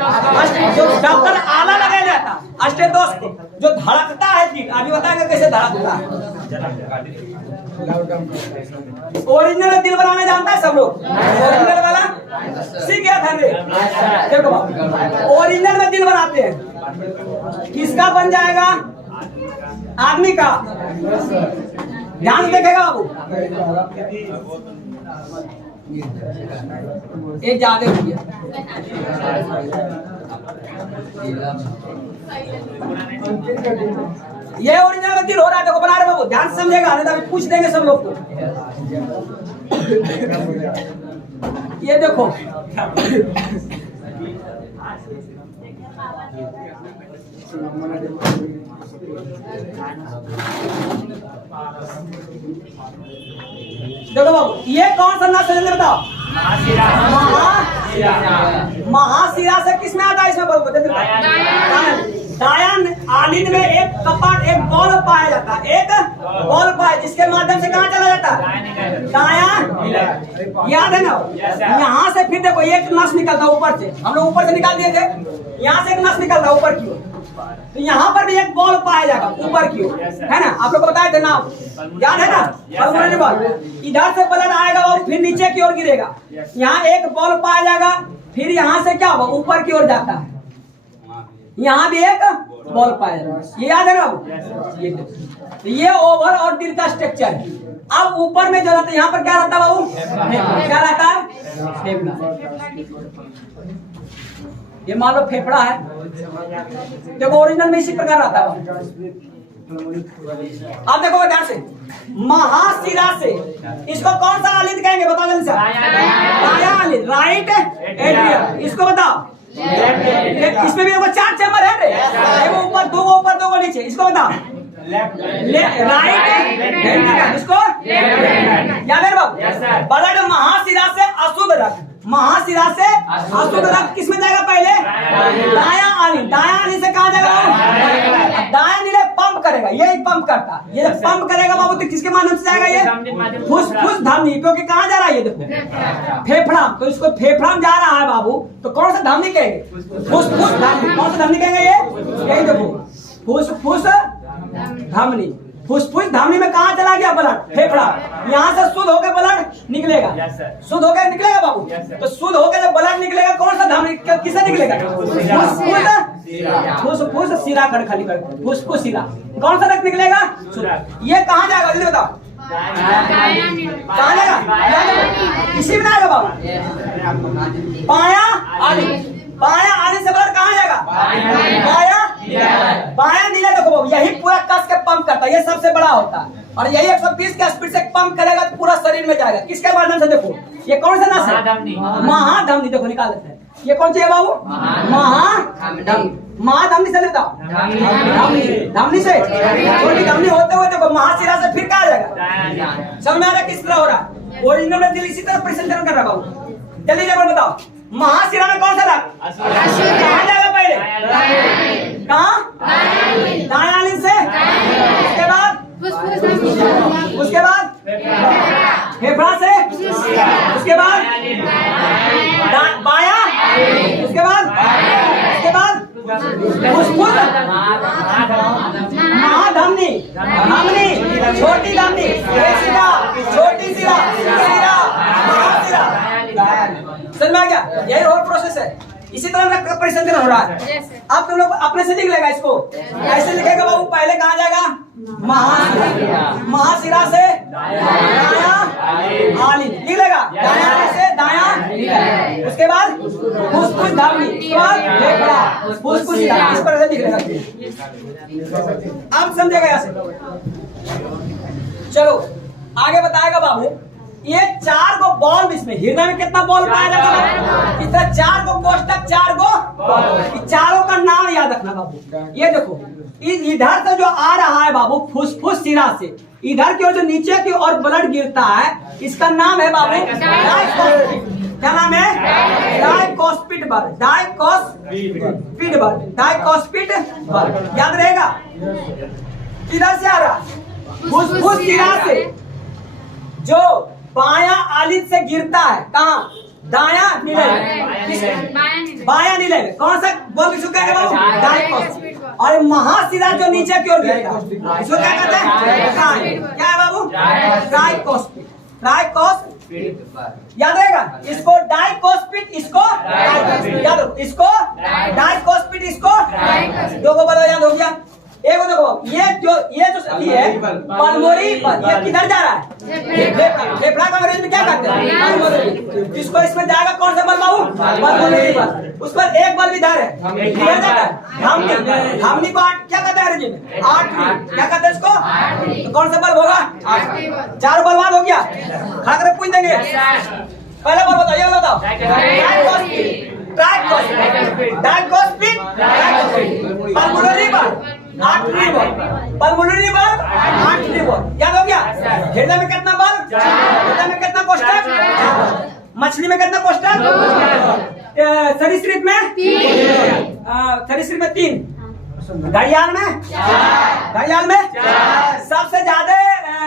जो डॉक्टर आला लगाया जाता है स्टेथोस्कोप, जो धड़कता है दिल। अभी बताएंगे कैसे धड़कता है। ओरिजिनल दिल बनाना जानता है सब लोग? ओरिजिनल वाला सीख गया था। देखो ओरिजिनल में दिल बनाते हैं, किसका बन जाएगा? आदमी का। ध्यान से देखेगा बाबू, एक ज्यादा हो गया। ये ओरिजिनल में दिल हो रहा है। देखो बना रहे बाबू, ध्यान से समझेगा, नहीं तो अभी पूछ देंगे सब लोग को। ये देखो, देखो बाबू, ये कौन सा नस है जल्दी बताओ? महाशिरा से किस में आता है? इसमें बोलो जल्दी। दायां आलिंद में एक कपाट, एक बॉल पाया जाता है। एक बॉल पाया, जिसके माध्यम से कहाँ चला जाता है? दायां। याद है ना? यहाँ से फिर देखो एक नस निकलता है ऊपर से। हम लोग ऊपर से निकाल दिए थे। यहाँ से एक नस निकलता है ऊपर की ओर, तो यहाँ पर भी एक बॉल पाया जाएगा ऊपर की ओर, है ना? आप लोग को बताए थे ना, याद है ना? बॉल इधर से ब्लड आएगा और फिर नीचे की ओर गिरेगा। यहाँ एक बॉल पाया जाएगा, फिर यहाँ से क्या होगा? ऊपर की ओर जाता है। यहाँ भी एक बॉल पाया जाएगा। ये याद है ना? ये ओवर और दिल का स्ट्रक्चर है। अब ऊपर में जो रहता है, यहाँ पर क्या रहता है बाबू? क्या रहता है? फेफड़ा। ये मान लो फेफड़ा है। देखो ओरिजिनल में इसी प्रकार रहता है। आप देखो ध्यान से, महाशिरा से इसको कौन सा आलिंद कहेंगे? बताओ जल्दी से। दायां आलिंद, राइट एट्रियम। इसको बताओ। इसमें भी देखो 4 चैम्बर है रे, एगो ऊपर, दो ऊपर, दो नीचे। इसको बताओ। राइट वेंट्रिकल, इसको याद है बाबू? ब्लड महाशिरा से अशुद्ध रक्त, महाशिरा से अशुद्ध रक्त किस में जाएगा? पहले दायां आलिंद। दायां आलिंद से कहाँ जाएगा? दायां नीले पंप करेगा, यही पंप करता। ये जब पंप करेगा बाबू तो किसके माध्यम से जाएगा? ये फुसफुस धमनी, क्योंकि कहाँ जा रहा है? ये देखो फेफड़ा, तो इसको फेफड़ा में जा रहा है बाबू, तो कौन सा धमनी कहेंगे? फुसफुस धमनी। कौन सा धमनी कहेंगे? ये यही देखो फुसफुस धमनी। फुसफुस धमनी में कहाँ चला गया ब्लड? फेफड़ा। यहाँ से शुद्ध होकर ब्लड निकलेगा। शुद्ध होकर निकलेगा बाबू। तो शुद्ध होकर जब ब्लड निकलेगा कौन सा धमनी किससे निकलेगा? फुसफुस शिरा खड़खड़ी कर, फुसफुस शिरा। कौन सा रक्त निकलेगा? ये कहाँ जाएगा जल्दी बताओ? कहाँ जाएगा? इसी में आएगा बाबू। बायां आलिंद। बायां आलिंद से ब्लड कहाँ जाएगा? बायां नीला। देखो बाबू, यही पूरा कस के पंप करता है। ये सबसे बड़ा होता है और यही 120 के स्पीड से पंप करेगा तो पूरा शरीर में जाएगा। किसके माध्यम से? देखो ये कौन सा नस है? महाधमनी। देखो निकाल देते हैं। ये कौन सी है बाबू? महाधमनी से लेता। धमनी से छोटी धमनी होते हुए देखो महाशिरा से फिर क्या जाएगा? समझ में आ रहा किस तरह हो रहा है? ओरिजिनल में दिल इसी तरह परिसंचरण कर रहा है बाबू। जल्दी जल्दी बताओ, महाशिरा में कौन सा रक्त? कहाँ जाएगा पहले? कहाँ? दायां आलिंद से। उसके बाद फेफड़ा से, उसके बाद बाया, उसके बाद फुसफुस, महाधमनी, धमनी, छोटी धमनी, शिरा, छोटी शिरा, शिरा, महाशिरा। समझ में आ गया? यही और प्रोसेस है। इसी तरह रक्त का परिसंचरण हो रहा है। अब तुम लोग अपने से लिख लेगा इसको, ऐसे लिखेगा बाबू। पहले कहाँ जाएगा? महाशिरा, महाशिरा से दाया आली, लिख लेगा। दाया से दाया, उसके बाद फुसफुस धमनी, उसके बाद फेफड़ा, फुसफुस शिरा, इस तरह से लिख लेगा। अब समझेगा यहाँ से। चलो आगे बताएगा बाबू। ये 4 गो बॉल, इसमें हृदय में कितना बॉल पाया जाता है? इस तरह 4 गो कोष्ठक, 4 गो, चारों का नाम याद रखना बाबू। ये देखो, इधर से जो आ रहा है बाबू फुसफुस शिरा से, इधर की ओर जो नीचे की ओर ब्लड गिरता है, इसका नाम है बाबू डायकोस्पिड। क्या नाम है? डायकोस्पिड बल, डायकोस्पिड बल, डायकोस्पिड बल, याद रहेगा। किधर से आ रहा? फुसफुस शिरा से, जो बाया आलिंद से गिरता है। कहाँ? दाया निलय में, बाया निलय में। कौन सा बोल किसको कहेंगे बाबू? डायकोस्पिड। और महाशिरा जो नीचे की ओर गिरता है, इसको क्या कहते हैं? क्या है बाबू? डायकोस्पिड, डायकोस्पिड, याद रहेगा। इसको डायकोस्पिड, इसको याद रखो, इसको डायकोस्पिड, इसको दो को बदल, याद हो गया। एक देखो, ये जो है पल्मोनरी बल, ये किधर जा रहा है? फेफड़ा का मरीज में क्या करते हैं? इसको इसमें जाएगा कौन सा बल बाबू? पल्मोनरी बल। उस पर एक बल इधर है, किधर जाता है? धमनी, धमनी को क्या कहते हैं अंग्रेजी में? आर्टरी। क्या कहते हैं इसको? तो कौन सा बल होगा? 4 बलवान हो गया। खड़ा कर पूछ देंगे। पहला बल बताओ, ये बताओ। डायकोस्पिड, पल्मोनरी बल, आर्टरी बल, पल्मोनरी बल, आर्टरी बल, याद हो गया। हृदय में कितना बल? हृदय में कितना कोष्ठक? मछली में कितना कोष्ठक? सरीसृप में 3, सरीसृप में 3, घड़ियाल में 4, सबसे ज्यादा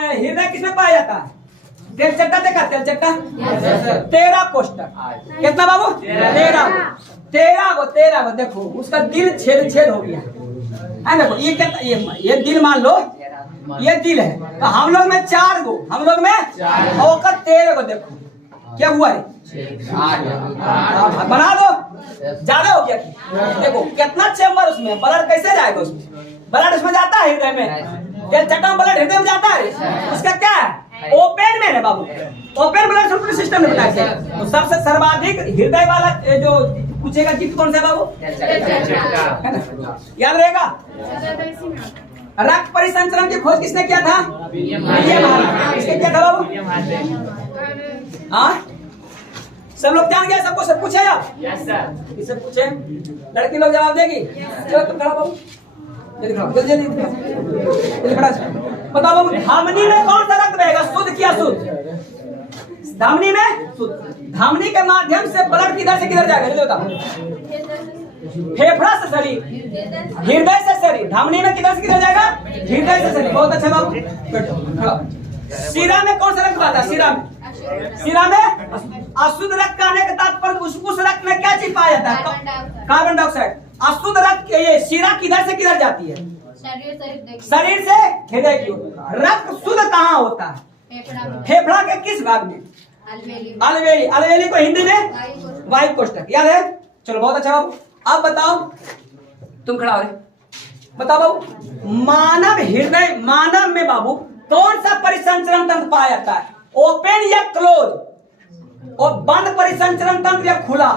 हृदय किसमें पाया जाता है? तेलचट्टा देखा, तेलचट्टा 13 कोष्ठक। कितना बाबू? 13 गो। देखो उसका दिल छेद हो गया है। देखो ये क्या, ये दिल मान लो, ये दिल है। तो हम लोग में 4 गो, हम लोग में होकर 13 गो। देखो क्या हुआ है? बना दो, ज्यादा हो गया। देखो कितना चेम्बर उसमें, ब्लड कैसे जाएगा उसमें? ब्लड उसमें जाता है हृदय में, तेलचट्टा ब्लड हृदय में जाता है। उसका क्या है? ओपन में है बाबू, ओपन ब्लड सर्कुलेशन सिस्टम में बताया। तो सबसे सर्वाधिक हृदय वाला जो पूछेगा जीत कौन सा है बाबू? है ना, याद रहेगा। रक्त परिसंचरण की खोज किसने किया था? किसने किया था बाबू? हाँ, सब लोग जान गए, सबको सब पूछे आप? किससे पूछे? लड़की लोग जवाब देगी। चलो तुम खड़ा बाबू, जल्दी बताओ बाबू। धमनी में कौन सा रक्त बहेगा? शुद्ध क्या शुद्ध? धमनी में शुद्ध। धमनी के माध्यम से ब्लड किधर से किधर जाएगा? बताओ। फेफड़ा से शरीर, हृदय से शरीर। धमनी में किधर से किधर जाएगा? हृदय से शरीर। बहुत अच्छा बाबू, बैठो। शिरा में कौन सा रक्त आता है? शिरा में अशुद्ध रक्त का आने का तात्पर्य उस रक्त में क्या चीज पाया जाता है? Carbon dioxide. अशुद्ध रक्त, ये शिरा किधर से किधर जाती है? शरीर से हृदय की ओर। रक्त शुद्ध कहाँ होता है? फेफड़ा के किस भाग में? अलवेली। अलवेली को हिंदी में वायु कोष्ठक, याद है। चलो बहुत अच्छा बाबू। अब बताओ, तुम खड़ा हो रहे, बताओ बाबू। मानव हृदय, मानव में बाबू कौन सा परिसंचरण तंत्र पाया जाता है? ओपन या क्लोज? और बंद परिसंचरण तंत्र या खुला?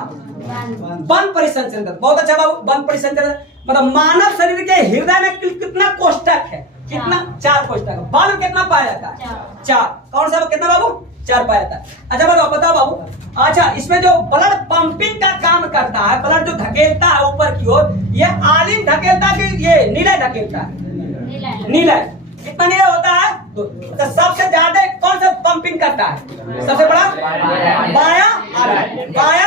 बंद परिसंचरण तंत्र। बहुत अच्छा बाबू, बंद परिसंचरण। मतलब मानव शरीर के हृदय में कितना कोष्ठक है? कितना? 4 कोष्ठक। बल कितना पाया जाता है? 4। कौन सा कितना बाबू? 4 पाया जाता है। अच्छा बताओ बाबू। अच्छा, इसमें जो ब्लड पंपिंग का काम करता है, ब्लड जो धकेलता है ऊपर की ओर, ये आलिंद धकेलता है कि ये निलय धकेलता है? निलय। कितना निलय होता है? तो सबसे ज्यादा कौन सा पंपिंग करता है? सबसे बड़ा बाया, बाया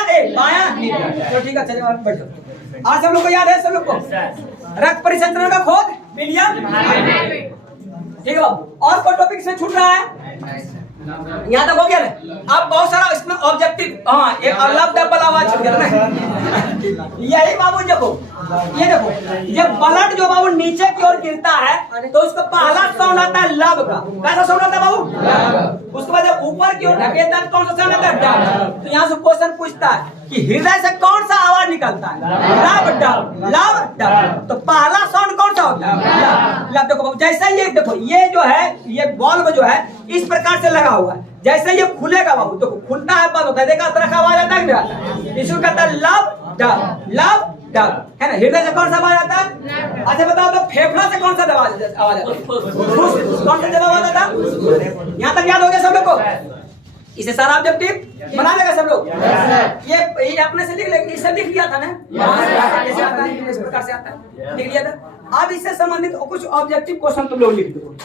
निलय। तो ठीक है, चलिए बैठो। आज सब लोग को याद है, सब लोग को रक्त परिसंचरण का खोज विलियम। ठीक है बाबू। और कोई टॉपिक से छूट रहा है? यहाँ तक हो गया ना। अब बहुत सारा इसमें ऑब्जेक्टिव, हाँ एक अल्लाह डबल आवाज छूट गया ना। यही बाबू देखो, ये देखो, ये ब्लड जो बाबू नीचे की ओर गिरता है तो उसका पहला साउंड आता है लब का। कैसा साउंड आता है बाबू? उसके बाद जब ऊपर की ओर ढकेलता है कौन सा साउंड आता है? डब। तो यहाँ से क्वेश्चन पूछता है कि हृदय से कौन सा आवाज निकलता है? लब डब, लब डब। तो पहला साउंड कौन सा होता है? लब। देखो जैसे ये देखो, ये जो है ये बल्ब जो है इस प्रकार से लगा हुआ है, जैसे ये खुलेगा बाबू तो खुलता है बंद होता है, देखा तरह का आवाज आता है कि नहीं आता है? इसको कहता है लब डब, लब डब, है ना। हृदय से कौन सा आवाज आता है? अच्छा बताओ तो फेफड़ा से कौन सा आवाज आता है? कौन सा आवाज आता है? यहाँ तक याद हो गया सब लोग को? इसे सारा ऑब्जेक्टिव बना लेगा सब लोग। ये अपने से लिख ले, इसे लिख लिया था ना, ऐसे आता है, इस प्रकार से आता है, लिख लिया था। अब इससे संबंधित कुछ ऑब्जेक्टिव क्वेश्चन तुम लोग लिख दो।